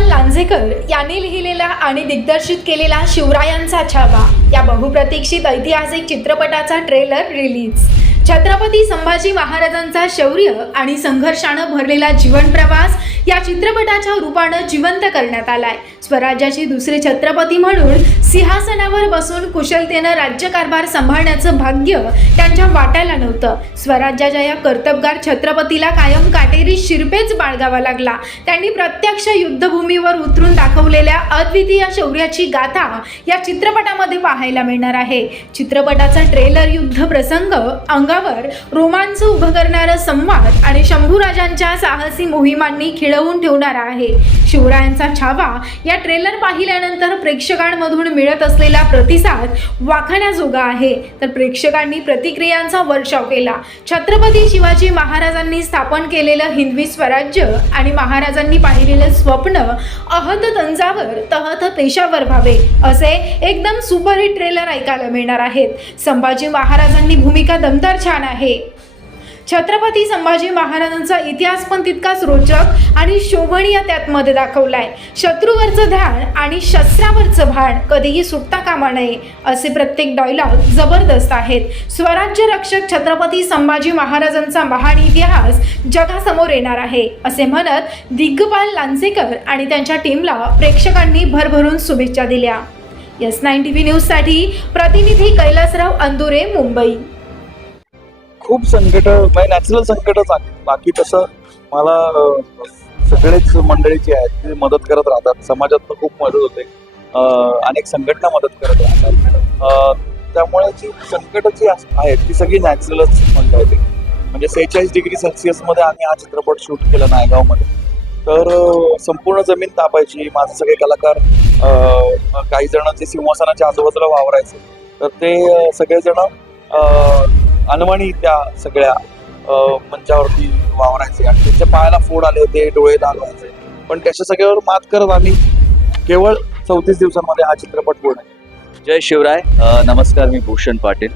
लांजेकर यांनी लिहिलेला आणि दिग्दर्शित केलेला शिवरायांचा छावा या बहुप्रतीक्षित ऐतिहासिक चित्रपटाचा ट्रेलर रिलीज छत्रपती संभाजी महाराजांचा शौर्य आणि संघर्षानं भरलेला जीवन प्रवास या चित्रपटाच्या रूपानं जिवंत करण्यात आलाय. स्वराज्याची दुसरी छत्रपती म्हणून सिंहासनावर बसून कुशलतेनं राज्यकारभार सांभाळण्याचं भाग्य त्यांच्या वाट्याला नव्हतं. स्वराज्याच्या या कर्तबगार छत्रपतीला कायम काटेरी शिरपेच बाळगावा लागला. त्यांनी प्रत्यक्ष युद्धभूमीवर उतरून दाखवलेल्या अद्वितीय शौर्याची गाथा या चित्रपटामध्ये पाहायला मिळणार आहे. चित्रपटाचा ट्रेलर युद्ध प्रसंग अंगावर रोमांच उभं करणारं संवाद आणि शंभूराजांच्या साहसी मोहिमांनी खिळवून ठेवणारा आहे. शिवरायांचा छावा या ट्रेलर पाहिल्यानंतर प्रेक्षकांमधून मिळत असलेला प्रतिसाद वाखाण्याजोगा आहे. तर प्रेक्षकांनी प्रतिक्रियांचा वर्षाव केला. छत्रपती शिवाजी महाराजांनी स्थापन केलेलं हिंदवी स्वराज्य आणि महाराजांनी पाहिलेलं स्वप्न अहत तंजावर तहत पेशावर व्हावे असे एकदम सुपरहिट ट्रेलर ऐकायला मिळणार आहेत. संभाजी महाराजांनी भूमिका दमदार छान आहे. छत्रपती संभाजी महाराजांचा इतिहास पण तितकाच रोचक आणि शोभनीय त्यातमध्ये दाखवलाय. शत्रूवरचं ध्यान आणि शस्त्रावरचं भान कधीही सुटता कामा नये असे प्रत्येक डायलॉग जबरदस्त आहेत. स्वराज्य रक्षक छत्रपती संभाजी महाराजांचा महान इतिहास जगासमोर येणार आहे असे म्हणत दिग्गपाल लांजेकर आणि त्यांच्या टीमला प्रेक्षकांनी भरभरून शुभेच्छा दिल्या. यस नाईन टी व्ही न्यूजसाठी प्रतिनिधी कैलासराव अंदुरे मुंबई. खूप संकट म्हणजे नॅचरल संकटच आहे. बाकी तसं मला सगळेच मंडळी जी आहेत ते मदत करत राहतात. समाजात खूप मदत होते. अनेक संघटना मदत करत राहतात. त्यामुळे जी संकट जी अस- आहेत ती सगळी नॅचरलच म्हणता येते. म्हणजे सेहेचाळीस डिग्री सेल्सिअसमध्ये आम्ही हा चित्रपट शूट केला नायगावमध्ये. तर संपूर्ण जमीन तापायची माझे सगळे कलाकार काही जण जे सिंहासनाच्या आजूबाजूला वावरायचे तर ते सगळेजण अनवाणी त्या सगळ्या मंचावरती वावरायचे आणि त्यांच्या पायाला फोड आले होते डोळे लाल व्हायचे पण त्याच्या सगळ्यावर मात करत आम्ही केवळ चौतीस दिवसांमध्ये हा चित्रपट पूर्ण जय शिवराय. नमस्कार मी भूषण पाटील.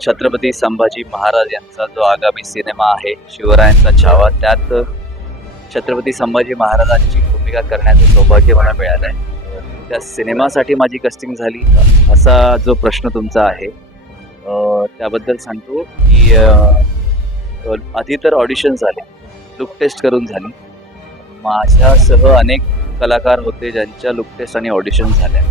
छत्रपती संभाजी महाराज यांचा जो आगामी सिनेमा आहे शिवरायांचा छावा त्यात छत्रपती संभाजी महाराजांची भूमिका करण्याचं सौभाग्य मला मिळालं आहे त्या सिनेमासाठी माझी कस्टिंग झाली. असा जो प्रश्न तुमचा आहे त्याबद्दल सांगतो की आधी तर ऑडिशन झाले. लुक टेस्ट करून झाली. माझ्यासह अनेक कलाकार होते ज्यांच्या लुक टेस्ट आणि ऑडिशन झाल्या.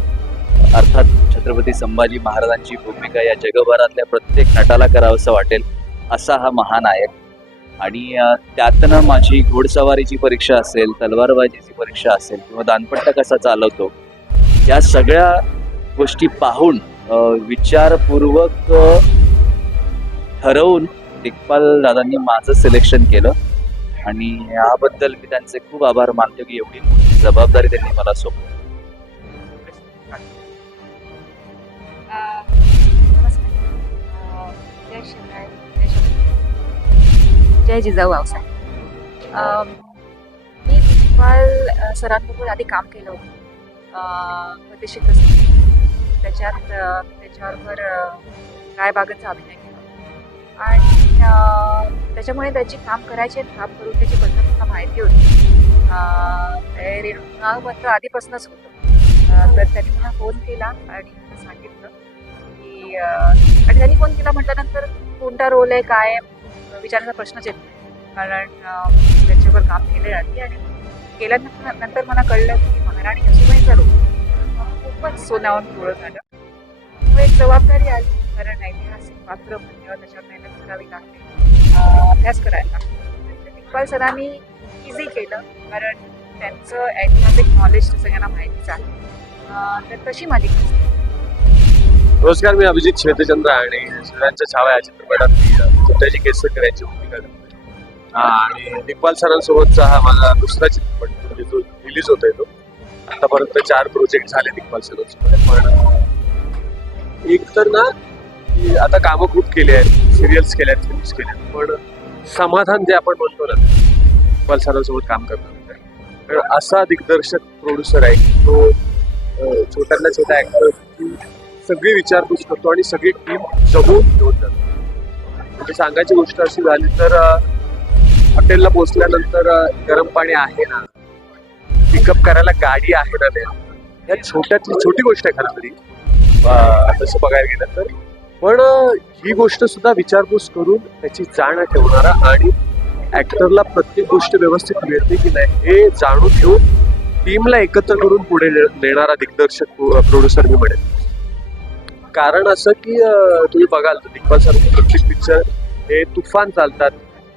अर्थात छत्रपती संभाजी महाराजांची भूमिका या जगभरातल्या प्रत्येक नटाला करावंसं वाटेल असा हा महानायक आणि त्यातनं माझी घोडसवारीची परीक्षा असेल तलवारबाजीची परीक्षा असेल किंवा दानपट्टा कसा चालवतो या सगळ्या गोष्टी पाहून विचारपूर्वक ठरवून दिग्पाल दादांनी माझं सिलेक्शन केलं. आणि याबद्दल मी त्यांचे खूप आभार मानतो की एवढी मोठी जबाबदारी त्यांनी मला सोपवली. जय जिजाऊ आवसाहेब मी दिग्पाल सरांबरोबर आधी काम केलं होतं. प्रतिष्ठित त्याच्यात त्याच्यावर काय त्याच्याबरोबर अ, नाही अभिनय केला. आणि त्याच्यामुळे त्याची काम करायची आणि काम करून त्याची पद्धत मला माहिती होती. अ, ते आधीपासूनच होतं. तर त्यांनी मला फोन केला आणि सांगितलं की आणि त्यांनी फोन केला म्हटल्यानंतर कोणता रोल आहे काय विचारायचा प्रश्नच येत नाही. कारण त्याच्यावर त्यांच्यावर काम केलं जाते आणि केल्यानंतर नंतर मला कळलं की महाराणी असूबाईचा रोल खूपच सोन्यावर पुढं झालं. एक जबाबदारी आली. कारण ऐतिहासिक पात्र म्हणजे त्याच्यावर मेहनत करावी लागते अभ्यास करायला. लागतो इक्बाल सरांनी इझी केलं. कारण त्यांचं ऐतिहासिक नॉलेज सगळ्यांना माहितीच आहे. तर तशी माझी नमस्कार मी अभिजित श्वेतचंद्र आणि शिवरायांच्या छावा या चित्रपटात मी चित्ताजी केसरकर भूमिका आणि दिग्पाल सरांसोबतचा हा माझा दुसरा चित्रपट म्हणजे जो रिलीज होतोय तो. आतापर्यंत चार प्रोजेक्ट झाले दिग्पाल सरांसोबत पण एक तर ना की आता कामं खूप केली आहेत सिरियल्स केल्या आहेत फिल्म्स केल्या आहेत पण समाधान जे आपण म्हणतो ना दिग्पाल सरोजसोबत काम करणार कारण असा दिग्दर्शक प्रोड्युसर आहे तो अं, छोट्यातल्या छोट्या ऍक्टर सगळी विचारपूस करतो आणि सगळी टीम जगून घेऊन जातो. म्हणजे सांगायची गोष्ट अशी झाली तर हॉटेलला पोचल्यानंतर गरम पाणी आहे ना पिकअप करायला गाडी आहे ना नाही ह्या छोट्यातली छोटी गोष्ट आहे खरं तरी. अं, तसं बघायला गेलं तर. पण अं, ही गोष्ट सुद्धा विचारपूस करून त्याची जाण ठेवणारा आणि ऍक्टरला प्रत्येक गोष्ट व्यवस्थित मिळते की नाही हे जाणून घेऊन टीमला एकत्र करून पुढे ने- नेणारा दिग्दर्शक प्रोड्युसर मी म्हणेन. कारण असं की अं, तुम्ही बघाल तर दिग्पाल सारखे प्रत्येक पिक्चर हे तुफान चालतात.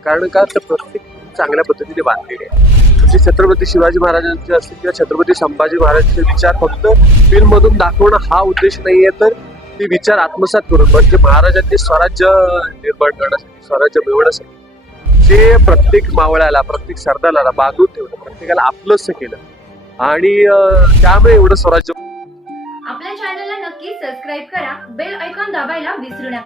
कारण का? तर प्रत्येक चांगल्या पद्धतीने बांधलेले आहे. म्हणजे छत्रपती शिवाजी महाराजांचे असतील किंवा छत्रपती संभाजी महाराजांचे विचार फक्त फिल्म मधून दाखवणं हा उद्देश नाहीये तर ते विचार आत्मसात करून म्हणजे महाराजांनी स्वराज्य निर्माण करण्यासाठी स्वराज्य मिळवण्यासाठी जे प्रत्येक मावळ्याला प्रत्येक सरदाराला बांधून ठेवलं प्रत्येकाला आपलंच केलं. आणि त्यामुळे एवढं स्वराज्य आपल्या चॅनलला नक्की सबस्क्राईब करा बेल ऐकॉन दाबायला विसरू नका.